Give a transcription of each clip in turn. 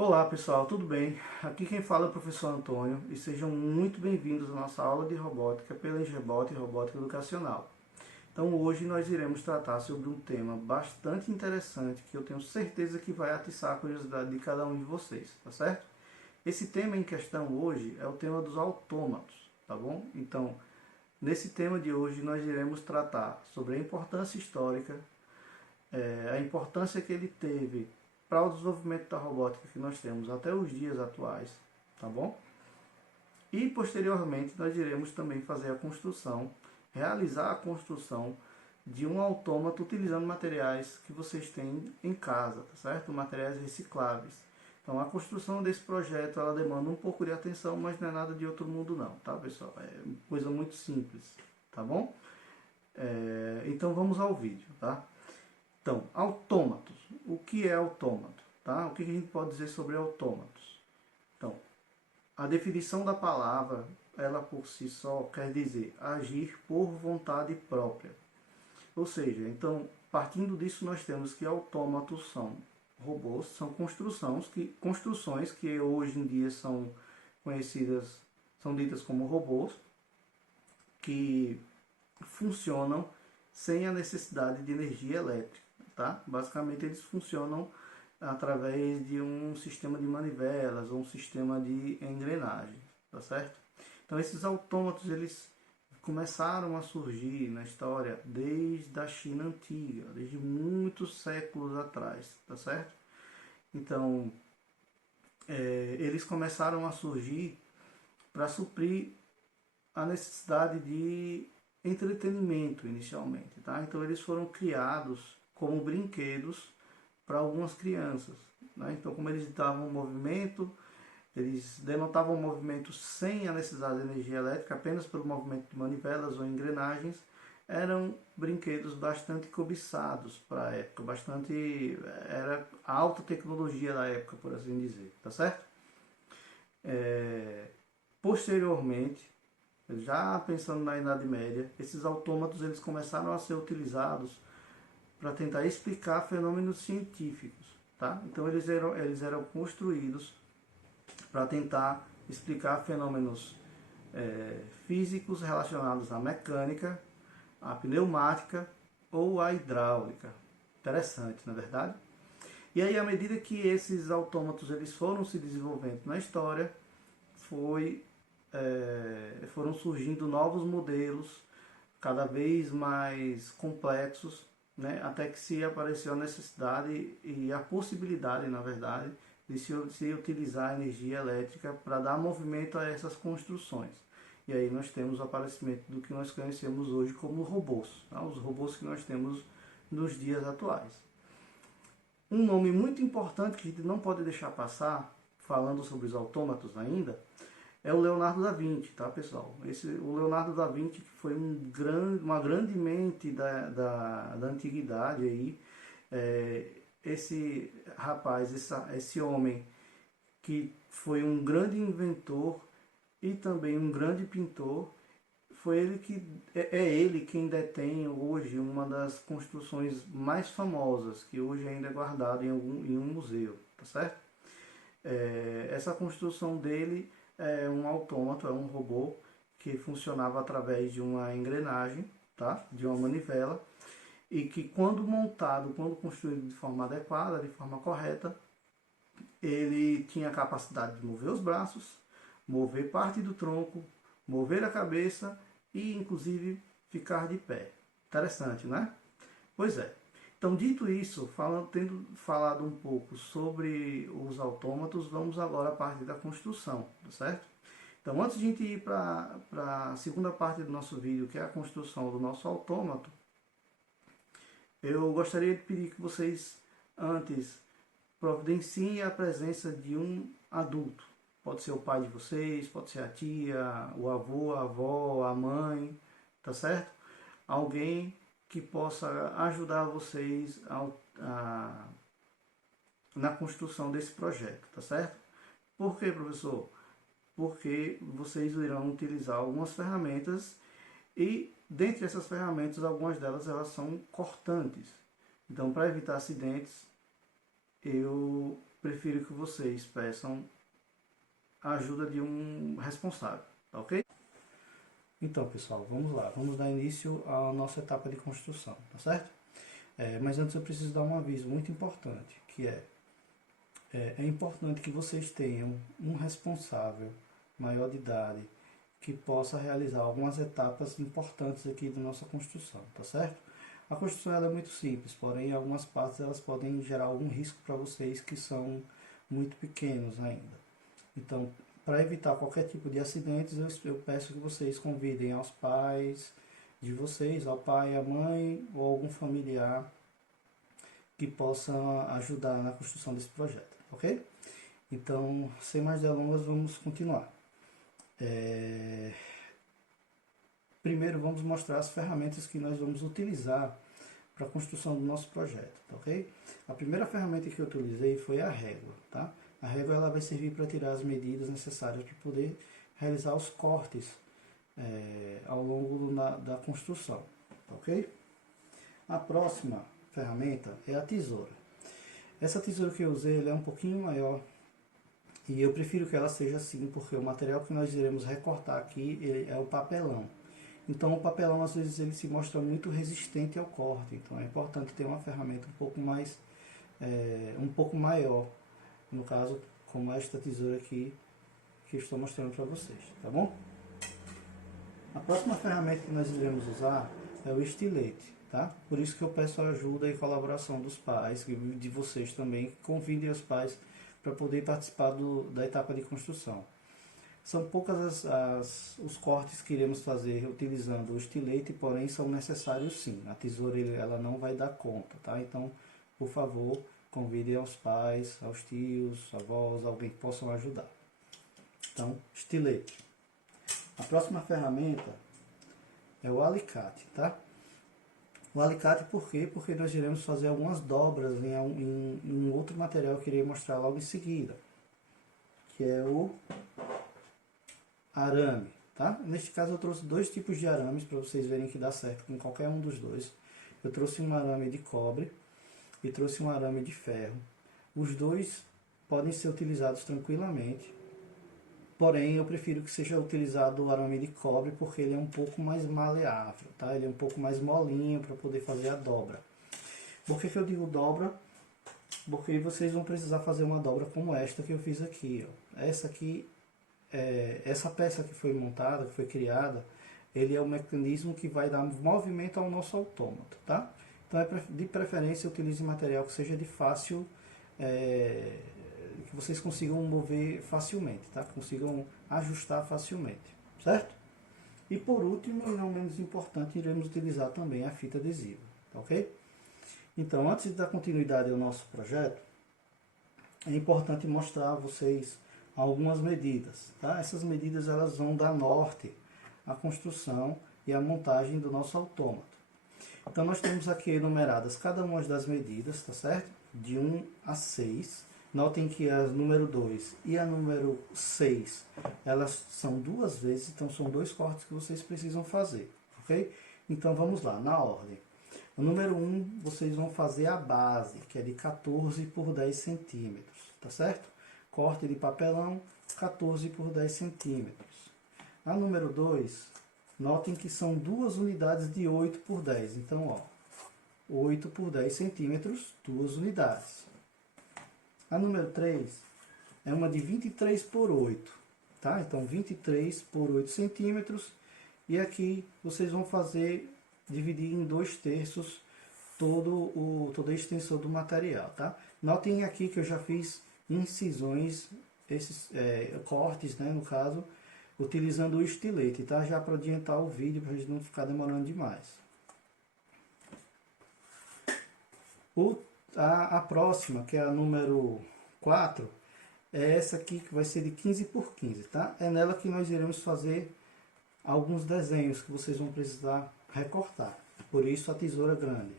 Olá pessoal, tudo bem? Aqui quem fala é o professor Antônio e sejam muito bem-vindos à nossa aula de robótica pela Engebot e Robótica Educacional. Então hoje nós iremos tratar sobre um tema bastante interessante que eu tenho certeza que vai atiçar a curiosidade de cada um de vocês, tá certo? Esse tema em questão hoje é o tema dos autômatos, tá bom? Então, nesse tema de hoje nós iremos tratar sobre a importância histórica, a importância que ele teve para o desenvolvimento da robótica que nós temos até os dias atuais, tá bom? E posteriormente nós iremos também fazer a construção, realizar a construção de um autômato utilizando materiais que vocês têm em casa, tá certo? Materiais recicláveis. Então a construção desse projeto ela demanda um pouco de atenção, mas não é nada de outro mundo não, tá pessoal? É coisa muito simples, tá bom? Então vamos ao vídeo, tá? Então, autômatos. O que é autômato? Tá? O que a gente pode dizer sobre autômatos? Então, a definição da palavra, ela por si só quer dizer agir por vontade própria. Ou seja, então, partindo disso nós temos que autômatos são robôs, são construções que hoje em dia são conhecidas, são ditas como robôs, que funcionam sem a necessidade de energia elétrica. Tá? Basicamente eles funcionam através de um sistema de manivelas ou um sistema de engrenagem, tá certo? Então esses autômatos eles começaram a surgir na história desde a China antiga, desde muitos séculos atrás, tá certo? Então eles começaram a surgir para suprir a necessidade de entretenimento inicialmente, tá? Então eles foram criados como brinquedos para algumas crianças, né? Então como eles davam movimento, eles denotavam movimento sem a necessidade de energia elétrica, apenas pelo movimento de manivelas ou engrenagens, eram brinquedos bastante cobiçados para a época, era a alta tecnologia da época, por assim dizer, tá certo? Posteriormente, já pensando na Idade Média, esses autômatos eles começaram a ser utilizados para tentar explicar fenômenos científicos, tá? Então eles eram construídos para tentar explicar fenômenos físicos relacionados à mecânica, à pneumática ou à hidráulica. Interessante, não é verdade? E aí, à medida que esses autômatos eles foram se desenvolvendo na história, foram surgindo novos modelos cada vez mais complexos, né, até que se apareceu a necessidade e a possibilidade, na verdade, de se utilizar a energia elétrica para dar movimento a essas construções. E aí nós temos o aparecimento do que nós conhecemos hoje como robôs, tá? Os robôs que nós temos nos dias atuais. Um nome muito importante que a gente não pode deixar passar, falando sobre os autômatos ainda, é o Leonardo da Vinci, tá pessoal? O Leonardo da Vinci foi uma grande mente da antiguidade aí. Esse rapaz, esse homem que foi um grande inventor e também um grande pintor, é ele quem detém hoje uma das construções mais famosas, que hoje ainda é guardado em um museu, tá certo? Essa construção dele é um autômato, é um robô que funcionava através de uma engrenagem, tá? De uma manivela, e que quando montado, quando construído de forma adequada, de forma correta, ele tinha a capacidade de mover os braços, mover parte do tronco, mover a cabeça e inclusive ficar de pé. Interessante, né? Pois é. Então, dito isso, tendo falado um pouco sobre os autômatos, vamos agora à parte da construção, tá certo? Então, antes de a gente ir para a segunda parte do nosso vídeo, que é a construção do nosso autômato, eu gostaria de pedir que vocês, antes, providenciem a presença de um adulto. Pode ser o pai de vocês, pode ser a tia, o avô, a avó, a mãe, tá certo? Alguém que possa ajudar vocês na construção desse projeto, tá certo? Por quê, professor? Porque vocês irão utilizar algumas ferramentas e dentre essas ferramentas, algumas delas elas são cortantes. Então, para evitar acidentes, eu prefiro que vocês peçam a ajuda de um responsável, tá ok? Então, pessoal, vamos lá. Vamos dar início à nossa etapa de construção, tá certo? Mas antes eu preciso dar um aviso muito importante, que é importante que vocês tenham um responsável maior de idade que possa realizar algumas etapas importantes aqui da nossa construção, tá certo? A construção ela é muito simples, porém em algumas partes elas podem gerar algum risco para vocês que são muito pequenos ainda. Então, para evitar qualquer tipo de acidentes, eu peço que vocês convidem aos pais de vocês, ao pai, à mãe ou algum familiar que possa ajudar na construção desse projeto, ok? Então, sem mais delongas, vamos continuar. Primeiro, vamos mostrar as ferramentas que nós vamos utilizar para a construção do nosso projeto, tá ok? A primeira ferramenta que eu utilizei foi a régua, tá? A régua ela vai servir para tirar as medidas necessárias para poder realizar os cortes ao longo da construção, tá ok? A próxima ferramenta é a tesoura. Essa tesoura que eu usei ela é um pouquinho maior e eu prefiro que ela seja assim porque o material que nós iremos recortar aqui é o papelão. Então o papelão às vezes ele se mostra muito resistente ao corte, então é importante ter uma ferramenta um pouco maior, no caso como esta tesoura aqui que eu estou mostrando para vocês, tá bom? A próxima ferramenta que nós iremos usar é o estilete, tá? Por isso que eu peço a ajuda e colaboração dos pais, de vocês também, convidem os pais para poder participar da etapa de construção. São poucas os cortes que iremos fazer utilizando o estilete, porém são necessários sim. A tesoura ela não vai dar conta, tá? Então, por favor, convidem aos pais, aos tios, avós, alguém que possam ajudar. Então, estilete. A próxima ferramenta é o alicate, tá? O alicate por quê? Porque nós iremos fazer algumas dobras em um outro material que eu irei mostrar logo em seguida, que é o arame, tá? Neste caso eu trouxe dois tipos de arames para vocês verem que dá certo com qualquer um dos dois. Eu trouxe um arame de cobre e trouxe um arame de ferro. Os dois podem ser utilizados tranquilamente, porém eu prefiro que seja utilizado o arame de cobre porque ele é um pouco mais maleável, tá? Ele é um pouco mais molinho para poder fazer a dobra. Por que eu digo dobra? Porque vocês vão precisar fazer uma dobra como esta que eu fiz aqui, ó. Essa peça que foi montada, que foi criada, ele é o mecanismo que vai dar movimento ao nosso autômato, tá? Então, de preferência, utilize material que seja de fácil, que vocês consigam mover facilmente, tá? Consigam ajustar facilmente, certo? E por último, e não menos importante, iremos utilizar também a fita adesiva, tá ok? Então, antes de dar continuidade ao nosso projeto, é importante mostrar a vocês algumas medidas, tá? Essas medidas elas vão dar norte à construção e à montagem do nosso autômato. Então nós temos aqui enumeradas cada uma das medidas, tá certo? De 1 a 6. Notem que a número 2 e a número 6, elas são duas vezes, então são dois cortes que vocês precisam fazer, ok? Então vamos lá, na ordem. O número 1, vocês vão fazer a base, que é de 14 por 10 centímetros, tá certo? Corte de papelão, 14 por 10 centímetros. A número 2, notem que são duas unidades de 8 por 10. Então, ó, 8 por 10 centímetros, duas unidades. A número 3 é uma de 23 por 8. Tá? Então, 23 por 8 centímetros. E aqui vocês vão dividir em 2/3 toda a extensão do material. Tá? Notem aqui que eu já fiz incisões, esses cortes, né, no caso, utilizando o estilete, tá? Já para adiantar o vídeo, para a gente não ficar demorando demais. A próxima, que é a número 4, é essa aqui que vai ser de 15 por 15, tá? É nela que nós iremos fazer alguns desenhos que vocês vão precisar recortar. Por isso a tesoura grande.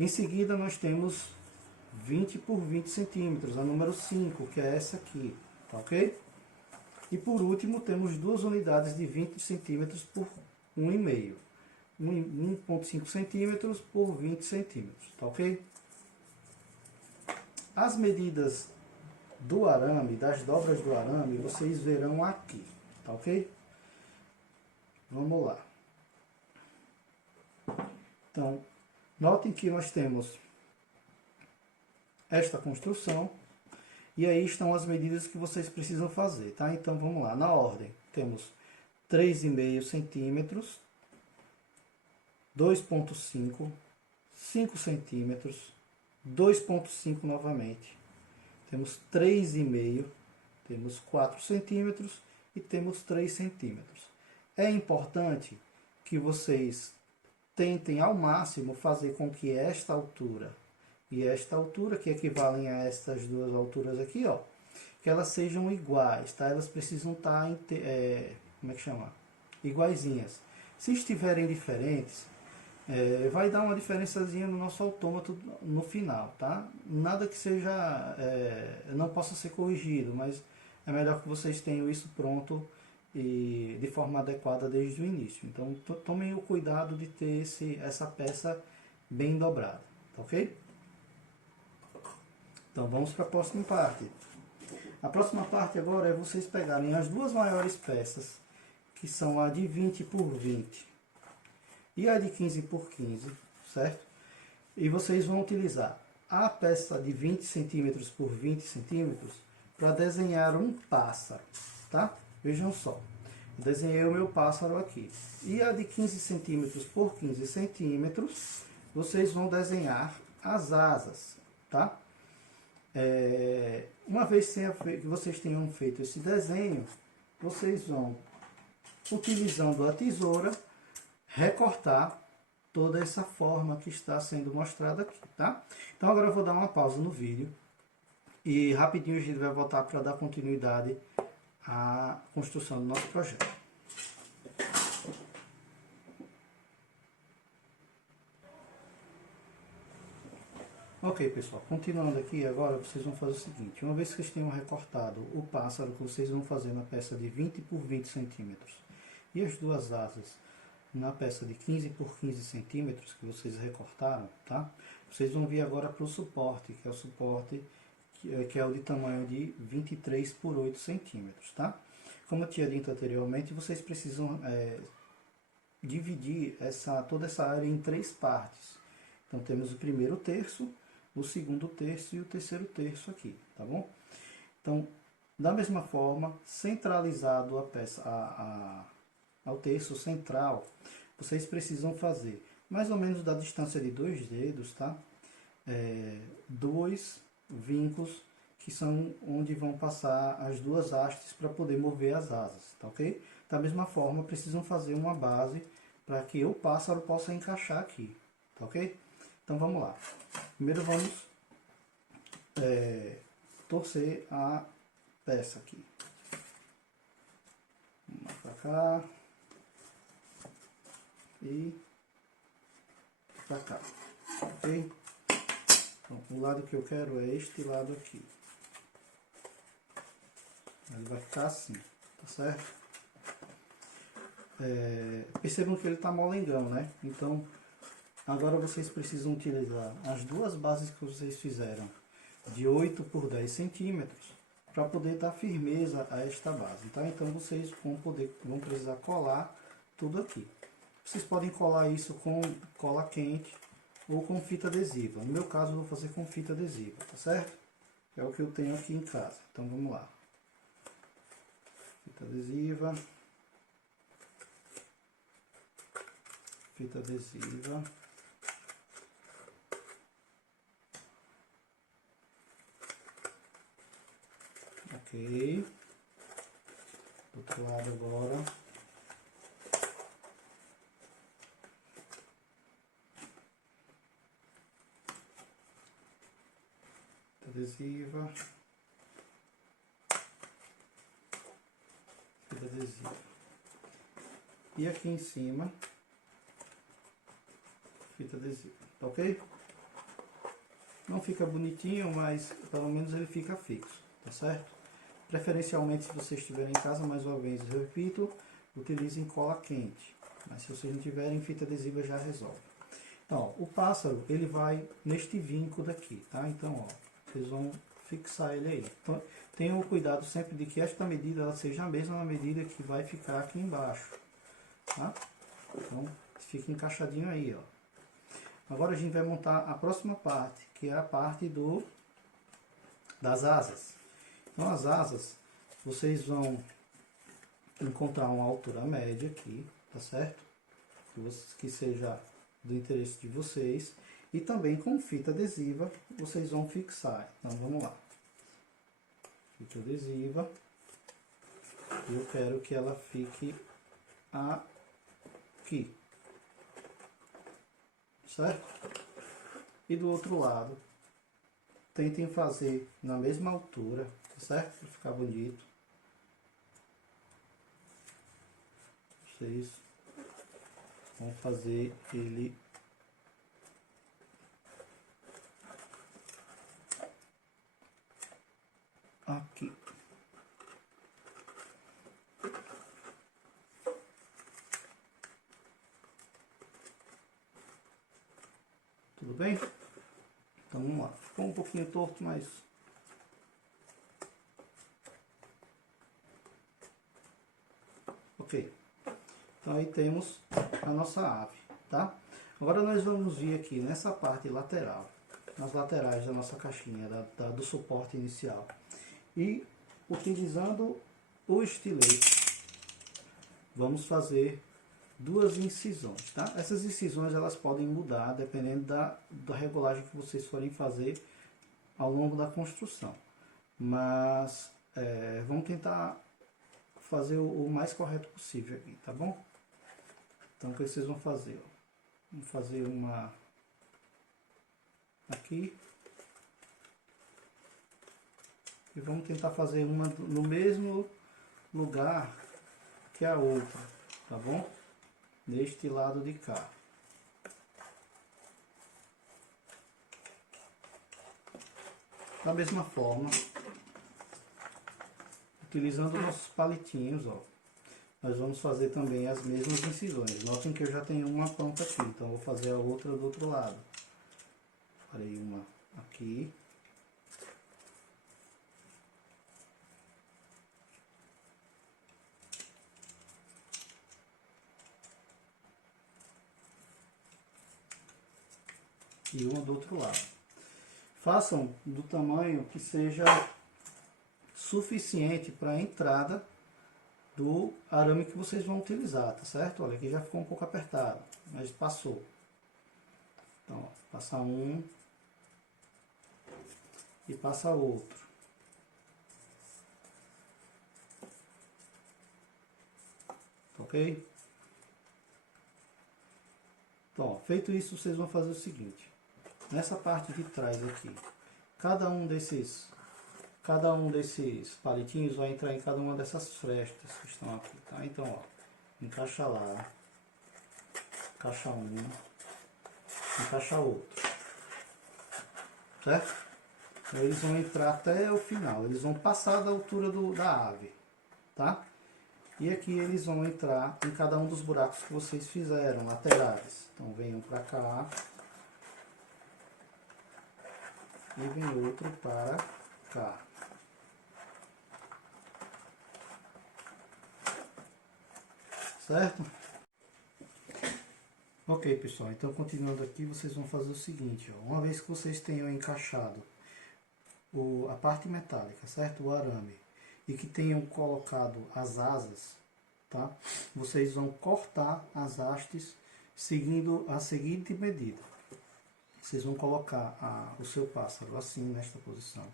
Em seguida nós temos 20 por 20 centímetros, a número 5, que é essa aqui, tá ok? E por último temos duas unidades de 20 centímetros por 1,5. 1,5 centímetros por 20 centímetros, tá ok? As medidas do arame, das dobras do arame, vocês verão aqui, tá ok? Vamos lá. Então, notem que nós temos esta construção e aí estão as medidas que vocês precisam fazer, tá? Então, vamos lá, na ordem. Temos 3,5 centímetros, 2,5, 5 centímetros, 2,5 novamente. Temos 3,5, temos 4 centímetros e temos 3 centímetros. É importante que vocês tentem ao máximo fazer com que esta altura e esta altura, que equivalem a estas duas alturas aqui, ó, que elas sejam iguais, tá? Elas precisam estar, como é que chama? Iguaizinhas. Se estiverem diferentes, vai dar uma diferençazinha no nosso autômato no final, tá? Nada que seja, não possa ser corrigido, mas é melhor que vocês tenham isso pronto e de forma adequada desde o início. Então tomem o cuidado de ter essa peça bem dobrada, tá ok? Então vamos para a próxima parte. A próxima parte agora é vocês pegarem as duas maiores peças, que são a de 20 por 20 e a de 15 por 15, certo? E vocês vão utilizar a peça de 20 centímetros por 20 centímetros para desenhar um pássaro, tá? Vejam só, desenhei o meu pássaro aqui. E a de 15 centímetros por 15 centímetros, vocês vão desenhar as asas, tá? Uma vez que vocês tenham feito esse desenho, vocês vão, utilizando a tesoura, recortar toda essa forma que está sendo mostrada aqui, tá? Então agora eu vou dar uma pausa no vídeo e rapidinho a gente vai voltar para dar continuidade à construção do nosso projeto. Ok, pessoal, continuando aqui, agora vocês vão fazer o seguinte: uma vez que vocês tenham recortado o pássaro, que vocês vão fazer na peça de 20 por 20 centímetros e as duas asas na peça de 15 por 15 centímetros que vocês recortaram, tá? Vocês vão vir agora para o suporte, que é o suporte que é o de tamanho de 23 por 8 centímetros, tá? Como eu tinha dito anteriormente, vocês precisam dividir toda essa área em 3 partes. Então temos o primeiro terço, o segundo terço e o terceiro terço aqui, tá bom? Então, da mesma forma, centralizado a peça, ao terço central, vocês precisam fazer mais ou menos da distância de 2 dedos, tá? 2 vincos que são onde vão passar as duas hastes para poder mover as asas, tá ok? Da mesma forma, precisam fazer uma base para que o pássaro possa encaixar aqui, tá ok? Então vamos lá. Primeiro vamos torcer a peça aqui. Vamos para cá e para cá, ok? Então, o lado que eu quero é este lado aqui. Ele vai ficar assim, tá certo? Percebam que ele está molengão, né? Então, agora vocês precisam utilizar as duas bases que vocês fizeram, de 8 por 10 centímetros, para poder dar firmeza a esta base, tá? Então, vocês vão precisar colar tudo aqui. Vocês podem colar isso com cola quente ou com fita adesiva. No meu caso, eu vou fazer com fita adesiva, tá certo? É o que eu tenho aqui em casa. Então, vamos lá. Fita adesiva. Fita adesiva. Ok. Do outro lado agora. Adesiva, fita adesiva, e aqui em cima fita adesiva, tá ok? Não fica bonitinho, mas pelo menos ele fica fixo, tá certo? Preferencialmente, se vocês estiverem em casa, mais uma vez eu repito, utilizem cola quente, mas se vocês não tiverem, fita adesiva já resolve. Então, ó, o pássaro ele vai neste vinco daqui, tá? Então, ó, vocês vão fixar ele aí. Então, tenham o cuidado sempre de que esta medida ela seja a mesma medida que vai ficar aqui embaixo, tá? Então, fica encaixadinho aí, ó. Agora a gente vai montar a próxima parte, que é a parte das asas. Então, as asas, vocês vão encontrar uma altura média aqui, tá certo? Que seja do interesse de vocês. E também com fita adesiva, vocês vão fixar. Então, vamos lá. Fita adesiva. Eu quero que ela fique aqui. Certo? E do outro lado, tentem fazer na mesma altura, tá certo? Para ficar bonito. Vocês vão fazer ele aqui. Tudo bem? Então vamos lá. Ficou um pouquinho torto, mas ok. Então aí temos a nossa ave, tá? Agora nós vamos vir aqui nessa parte lateral, nas laterais da nossa caixinha, do suporte inicial. E utilizando o estilete, vamos fazer duas incisões, tá? Essas incisões elas podem mudar dependendo da regulagem que vocês forem fazer ao longo da construção. Mas vamos tentar fazer o mais correto possível aqui, tá bom? Então o que vocês vão fazer? Ó? Vamos fazer uma aqui. E vamos tentar fazer uma no mesmo lugar que a outra, tá bom? Deste lado de cá. Da mesma forma, utilizando nossos palitinhos, ó, nós vamos fazer também as mesmas incisões. Notem que eu já tenho uma ponta aqui, então vou fazer a outra do outro lado. Farei uma aqui. E uma do outro lado. Façam do tamanho que seja suficiente para a entrada do arame que vocês vão utilizar, tá certo? Olha, aqui já ficou um pouco apertado, mas passou. Então, ó, passa um e passa outro. Ok? Então, ó, feito isso, vocês vão fazer o seguinte. Nessa parte de trás aqui, cada um desses palitinhos vai entrar em cada uma dessas frestas que estão aqui, tá? Então, ó, encaixa lá, encaixa um, encaixa outro, certo? Então, eles vão entrar até o final, eles vão passar da altura da ave, tá? E aqui eles vão entrar em cada um dos buracos que vocês fizeram, laterais. Então, venham para cá. E vem outro para cá. Certo? Ok, pessoal. Então, continuando aqui, vocês vão fazer o seguinte. Ó, uma vez que vocês tenham encaixado a parte metálica, certo? O arame. E que tenham colocado as asas, tá? Vocês vão cortar as hastes seguindo a seguinte medida. Vocês vão colocar o seu pássaro assim, nesta posição,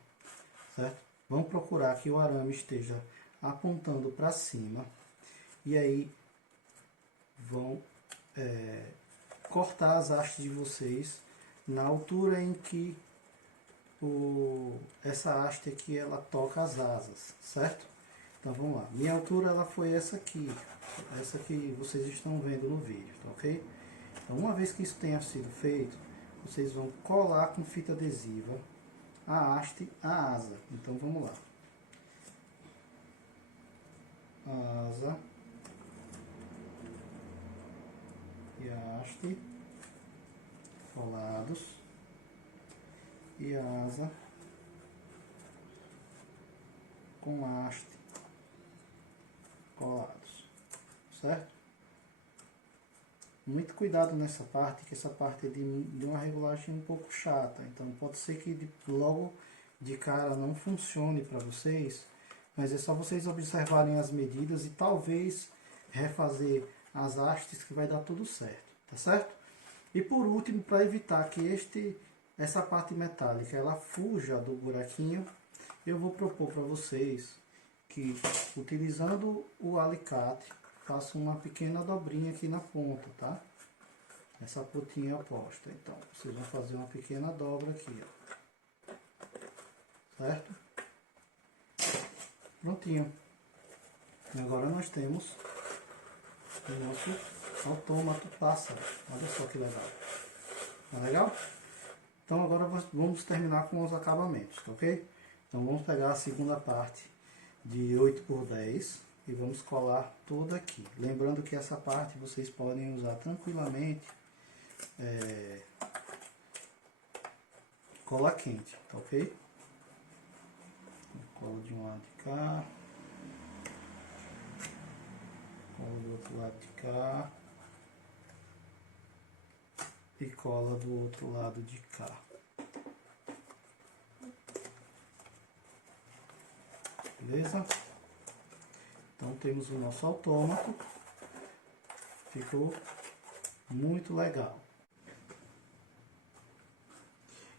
certo? Vão procurar que o arame esteja apontando para cima. E aí, vão cortar as hastes de vocês na altura em que essa haste aqui, ela toca as asas, certo? Então, vamos lá. Minha altura, ela foi essa aqui que vocês estão vendo no vídeo, tá ok? Então, uma vez que isso tenha sido feito, vocês vão colar com fita adesiva a haste, a asa. Então vamos lá. Asa e a haste colados e a asa com haste colados, certo? Muito cuidado nessa parte, que essa parte é de uma regulagem um pouco chata, então pode ser que logo de cara não funcione para vocês, mas é só vocês observarem as medidas e talvez refazer as hastes que vai dar tudo certo, tá certo? E por último, para evitar que essa parte metálica ela fuja do buraquinho, eu vou propor para vocês que, utilizando o alicate, faço uma pequena dobrinha aqui na ponta, tá? Essa pontinha oposta. Então, vocês vão fazer uma pequena dobra aqui, ó. Certo? Prontinho. E agora nós temos o nosso autômato pássaro. Olha só que legal. Tá legal? Então agora vamos terminar com os acabamentos, tá ok? Então vamos pegar a segunda parte de 8x10 e vamos colar toda aqui. Lembrando que essa parte vocês podem usar tranquilamente cola quente, tá ok? Cola de um lado de cá, cola do outro lado de cá e cola do outro lado de cá. Beleza? Então temos o nosso autômato, ficou muito legal.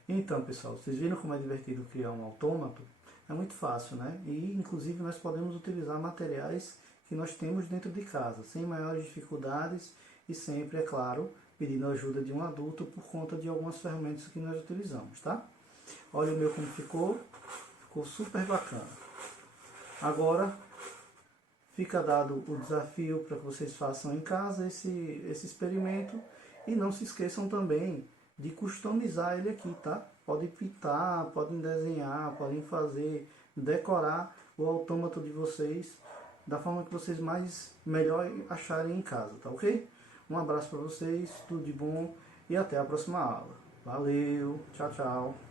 Então pessoal, vocês viram como é divertido criar um autômato? É muito fácil, né? E inclusive nós podemos utilizar materiais que nós temos dentro de casa, sem maiores dificuldades e sempre, é claro, pedindo a ajuda de um adulto por conta de algumas ferramentas que nós utilizamos, tá? Olha o meu como ficou super bacana. Agora fica dado o desafio para que vocês façam em casa esse experimento e não se esqueçam também de customizar ele aqui, tá? Podem pintar, podem desenhar, podem fazer, decorar o autômato de vocês da forma que vocês melhor acharem em casa, tá ok? Um abraço para vocês, tudo de bom e até a próxima aula. Valeu, tchau, tchau.